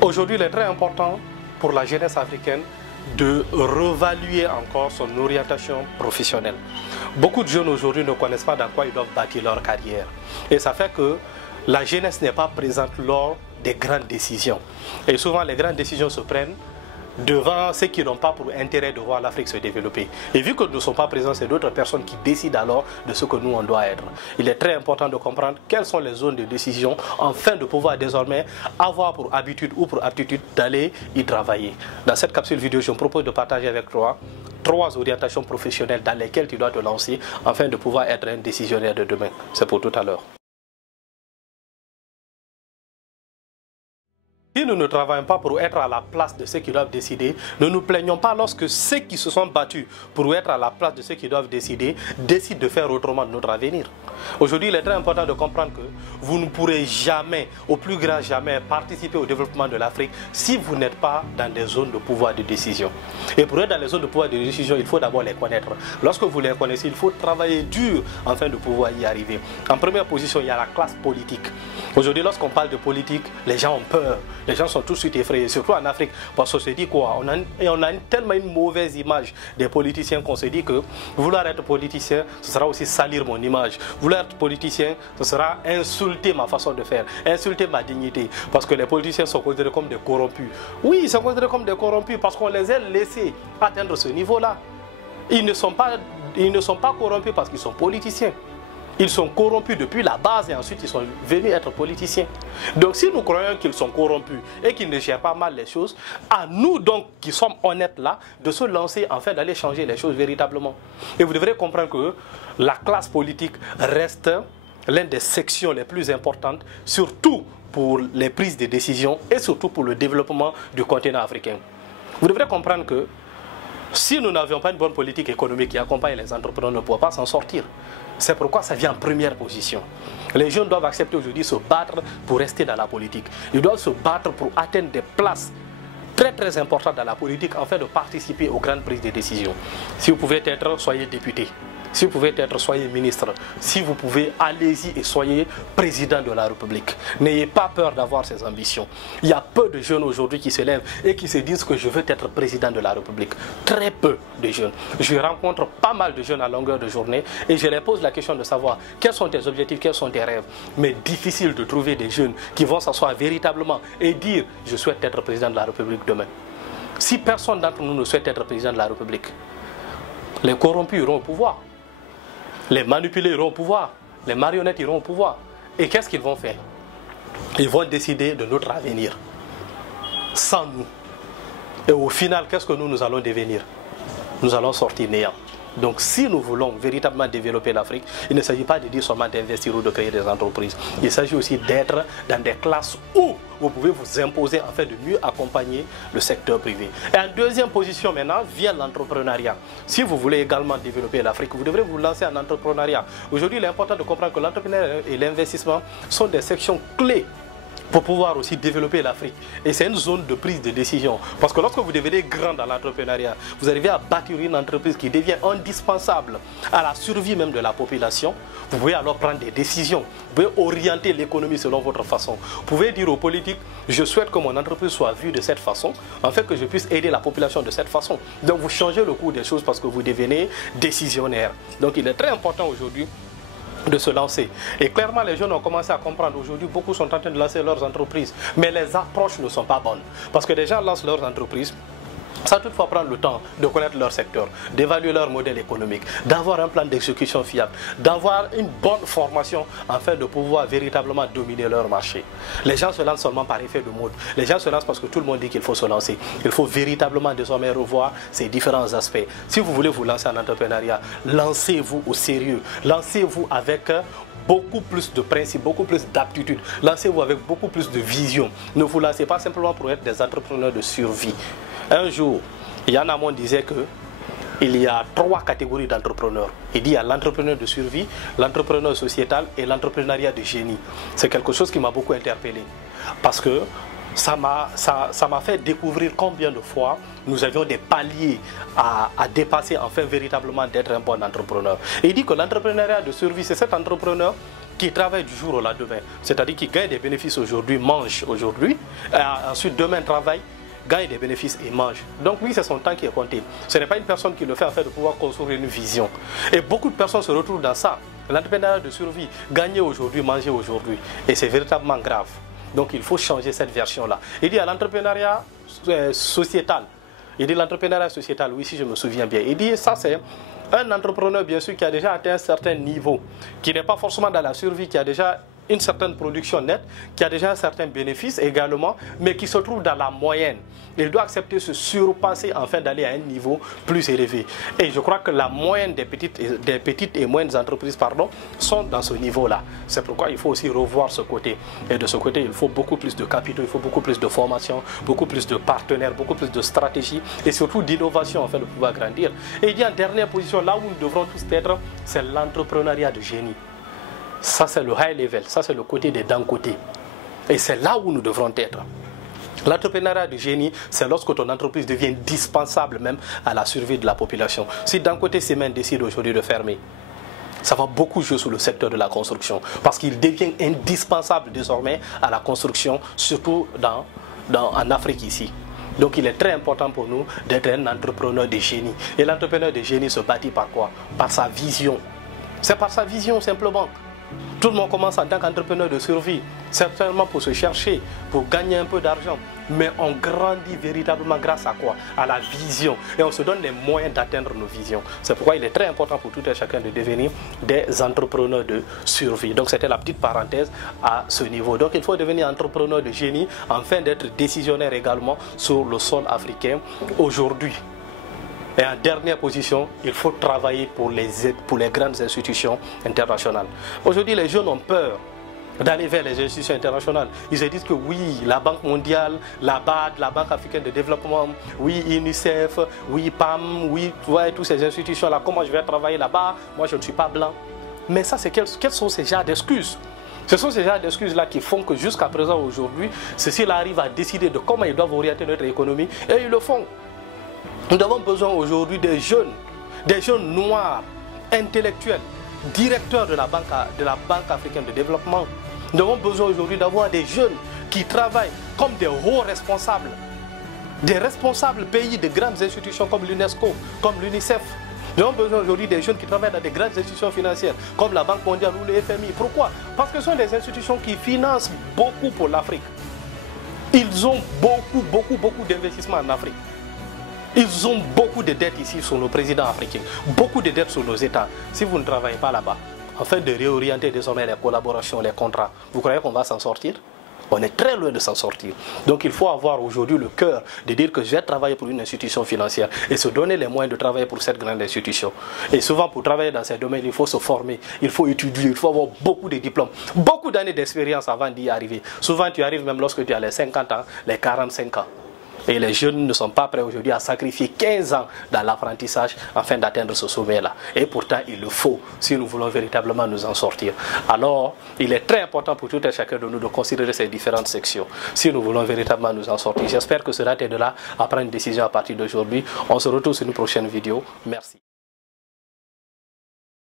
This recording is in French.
Aujourd'hui, il est très important pour la jeunesse africaine de revaluer encore son orientation professionnelle. Beaucoup de jeunes aujourd'hui ne connaissent pas dans quoi ils doivent bâtir leur carrière. Et ça fait que la jeunesse n'est pas présente lors des grandes décisions. Et souvent, les grandes décisions se prennent devant ceux qui n'ont pas pour intérêt de voir l'Afrique se développer. Et vu que nous ne sommes pas présents, c'est d'autres personnes qui décident alors de ce que nous, on doit être. Il est très important de comprendre quelles sont les zones de décision afin de pouvoir désormais avoir pour habitude ou pour aptitude d'aller y travailler. Dans cette capsule vidéo, je me propose de partager avec toi 3 orientations professionnelles dans lesquelles tu dois te lancer afin de pouvoir être un décisionnaire de demain. C'est pour tout à l'heure. Si nous ne travaillons pas pour être à la place de ceux qui doivent décider, ne nous plaignons pas lorsque ceux qui se sont battus pour être à la place de ceux qui doivent décider décident de faire autrement de notre avenir. Aujourd'hui, il est très important de comprendre que vous ne pourrez jamais, au plus grand jamais, participer au développement de l'Afrique si vous n'êtes pas dans des zones de pouvoir de décision. Et pour être dans les zones de pouvoir de décision, il faut d'abord les connaître. Lorsque vous les connaissez, il faut travailler dur afin de pouvoir y arriver. En première position, il y a la classe politique. Aujourd'hui, lorsqu'on parle de politique, les gens ont peur. Les gens sont tout de suite effrayés, surtout en Afrique, parce qu'on se dit quoi? On a tellement une mauvaise image des politiciens qu'on se dit que vouloir être politicien, ce sera aussi salir mon image. Vouloir être politicien, ce sera insulter ma façon de faire, insulter ma dignité, parce que les politiciens sont considérés comme des corrompus. Oui, ils sont considérés comme des corrompus parce qu'on les a laissés atteindre ce niveau-là. Ils ne sont pas corrompus parce qu'ils sont politiciens. Ils sont corrompus depuis la base et ensuite ils sont venus être politiciens. Donc si nous croyons qu'ils sont corrompus et qu'ils ne gèrent pas mal les choses, à nous donc qui sommes honnêtes là, de se lancer afin d'aller changer les choses véritablement. Et vous devrez comprendre que la classe politique reste l'une des sections les plus importantes, surtout pour les prises de décision et surtout pour le développement du continent africain. Vous devrez comprendre que si nous n'avions pas une bonne politique économique qui accompagne les entrepreneurs, on ne pourra pas s'en sortir. C'est pourquoi ça vient en première position. Les jeunes doivent accepter aujourd'hui de se battre pour rester dans la politique. Ils doivent se battre pour atteindre des places très importantes dans la politique afin de participer aux grandes prises de décision. Si vous pouvez être, soyez député. Si vous pouvez être, soyez ministre. Si vous pouvez, allez-y et soyez président de la République. N'ayez pas peur d'avoir ces ambitions. Il y a peu de jeunes aujourd'hui qui se lèvent et qui se disent que je veux être président de la République. Très peu de jeunes. Je rencontre pas mal de jeunes à longueur de journée et je leur pose la question de savoir quels sont tes objectifs, quels sont tes rêves. Mais difficile de trouver des jeunes qui vont s'asseoir véritablement et dire je souhaite être président de la République demain. Si personne d'entre nous ne souhaite être président de la République, les corrompus iront au pouvoir. Les manipulés iront au pouvoir, les marionnettes iront au pouvoir. Et qu'est-ce qu'ils vont faire? Ils vont décider de notre avenir, sans nous. Et au final, qu'est-ce que nous allons devenir? Nous allons sortir néant. Donc si nous voulons véritablement développer l'Afrique, il ne s'agit pas de dire seulement d'investir ou de créer des entreprises. Il s'agit aussi d'être dans des classes où vous pouvez vous imposer afin de mieux accompagner le secteur privé. Et en deuxième position maintenant vient l'entrepreneuriat. Si vous voulez également développer l'Afrique, vous devrez vous lancer en entrepreneuriat. Aujourd'hui, il est important de comprendre que l'entrepreneuriat et l'investissement sont des sections clés pour pouvoir aussi développer l'Afrique. Et c'est une zone de prise de décision. Parce que lorsque vous devenez grand dans l'entrepreneuriat, vous arrivez à bâtir une entreprise qui devient indispensable à la survie même de la population. Vous pouvez alors prendre des décisions. Vous pouvez orienter l'économie selon votre façon. Vous pouvez dire aux politiques, je souhaite que mon entreprise soit vue de cette façon, afin que je puisse aider la population de cette façon. Donc vous changez le cours des choses parce que vous devenez décisionnaire. Donc il est très important aujourd'hui de se lancer. Et clairement, les jeunes ont commencé à comprendre. Aujourd'hui, beaucoup sont en train de lancer leurs entreprises. Mais les approches ne sont pas bonnes. Parce que les gens lancent leurs entreprises sans toutefois prendre le temps de connaître leur secteur, d'évaluer leur modèle économique, d'avoir un plan d'exécution fiable, d'avoir une bonne formation afin de pouvoir véritablement dominer leur marché. Les gens se lancent seulement par effet de mode. Les gens se lancent parce que tout le monde dit qu'il faut se lancer. Il faut véritablement désormais revoir ces différents aspects. Si vous voulez vous lancer en entrepreneuriat, lancez-vous au sérieux. Lancez-vous avec beaucoup plus de principes, beaucoup plus d'aptitudes. Lancez-vous avec beaucoup plus de vision. Ne vous lancez pas simplement pour être des entrepreneurs de survie. Un jour, Yann Amon disait qu'il y a 3 catégories d'entrepreneurs. Il dit il y a l'entrepreneur de survie, l'entrepreneur sociétal et l'entrepreneuriat de génie. C'est quelque chose qui m'a beaucoup interpellé. Parce que ça m'a fait découvrir combien de fois nous avions des paliers à dépasser afin véritablement d'être un bon entrepreneur. Et il dit que l'entrepreneuriat de survie, c'est cet entrepreneur qui travaillent du jour au lendemain. C'est-à-dire qui gagnent des bénéfices aujourd'hui, mangent aujourd'hui, ensuite demain travaillent, gagne des bénéfices et mange. Donc oui, c'est son temps qui est compté. Ce n'est pas une personne qui le fait en fait de pouvoir construire une vision. Et beaucoup de personnes se retrouvent dans ça. L'entrepreneuriat de survie, gagner aujourd'hui, manger aujourd'hui. Et c'est véritablement grave. Donc il faut changer cette version-là. Il dit à l'entrepreneuriat sociétal. Il dit l'entrepreneuriat sociétal, oui, si je me souviens bien. Il dit ça c'est un entrepreneur bien sûr qui a déjà atteint un certain niveau, qui n'est pas forcément dans la survie, qui a déjà une certaine production nette, qui a déjà un certain bénéfice également, mais qui se trouve dans la moyenne. Il doit accepter de se surpasser afin d'aller à un niveau plus élevé. Et je crois que la moyenne des petites et moyennes entreprises sont dans ce niveau-là. C'est pourquoi il faut aussi revoir ce côté. Et de ce côté, il faut beaucoup plus de capitaux, il faut beaucoup plus de formation, beaucoup plus de partenaires, beaucoup plus de stratégie et surtout d'innovation afin de pouvoir grandir. Et il dit en dernière position, là où nous devrons tous être, c'est l'entrepreneuriat de génie. Ça, c'est le high level, ça, c'est le côté des d'un côté. Et c'est là où nous devrons être. L'entrepreneuriat de génie, c'est lorsque ton entreprise devient indispensable même à la survie de la population. Si d'un côté, Cement décide aujourd'hui de fermer, ça va beaucoup jouer sur le secteur de la construction. Parce qu'il devient indispensable désormais à la construction, surtout en Afrique ici. Donc il est très important pour nous d'être un entrepreneur de génie. Et l'entrepreneur de génie se bâtit par quoi? Par sa vision. C'est par sa vision simplement. Tout le monde commence en tant qu'entrepreneur de survie, certainement pour se chercher, pour gagner un peu d'argent. Mais on grandit véritablement grâce à quoi? À la vision. Et on se donne les moyens d'atteindre nos visions. C'est pourquoi il est très important pour tout un chacun de devenir des entrepreneurs de survie. Donc c'était la petite parenthèse à ce niveau. Donc il faut devenir entrepreneur de génie afin d'être décisionnaire également sur le sol africain aujourd'hui. Et en dernière position, il faut travailler pour les grandes institutions internationales. Aujourd'hui, les jeunes ont peur d'aller vers les institutions internationales. Ils se disent que oui, la Banque mondiale, la BAD, la Banque africaine de développement, oui, UNICEF, oui, PAM, oui, toutes ces institutions-là, comment je vais travailler là-bas? Moi, je ne suis pas blanc. Mais ça, quels sont ces genres d'excuses? Ce sont ces genres d'excuses-là qui font que jusqu'à présent, aujourd'hui, ceux-ci arrivent à décider de comment ils doivent orienter notre économie et ils le font. Nous avons besoin aujourd'hui des jeunes noirs, intellectuels, directeurs de la Banque africaine de développement. Nous avons besoin aujourd'hui d'avoir des jeunes qui travaillent comme des hauts responsables, des responsables pays de grandes institutions comme l'UNESCO, comme l'UNICEF. Nous avons besoin aujourd'hui des jeunes qui travaillent dans des grandes institutions financières comme la Banque mondiale ou le FMI. Pourquoi? Parce que ce sont des institutions qui financent beaucoup pour l'Afrique. Ils ont beaucoup d'investissements en Afrique. Ils ont beaucoup de dettes ici sur nos présidents africains, beaucoup de dettes sur nos États. Si vous ne travaillez pas là-bas, afin de réorienter désormais les collaborations, les contrats, vous croyez qu'on va s'en sortir? On est très loin de s'en sortir. Donc il faut avoir aujourd'hui le cœur de dire que je vais travailler pour une institution financière et se donner les moyens de travailler pour cette grande institution. Et souvent pour travailler dans ces domaines, il faut se former, il faut étudier, il faut avoir beaucoup de diplômes, beaucoup d'années d'expérience avant d'y arriver. Souvent tu arrives même lorsque tu as les 50 ans, les 45 ans. Et les jeunes ne sont pas prêts aujourd'hui à sacrifier 15 ans dans l'apprentissage afin d'atteindre ce sommet-là. Et pourtant, il le faut si nous voulons véritablement nous en sortir. Alors, il est très important pour tout un chacun de nous de considérer ces différentes sections si nous voulons véritablement nous en sortir. J'espère que cela t'aidera à prendre une décision à partir d'aujourd'hui. On se retrouve sur une prochaine vidéo. Merci.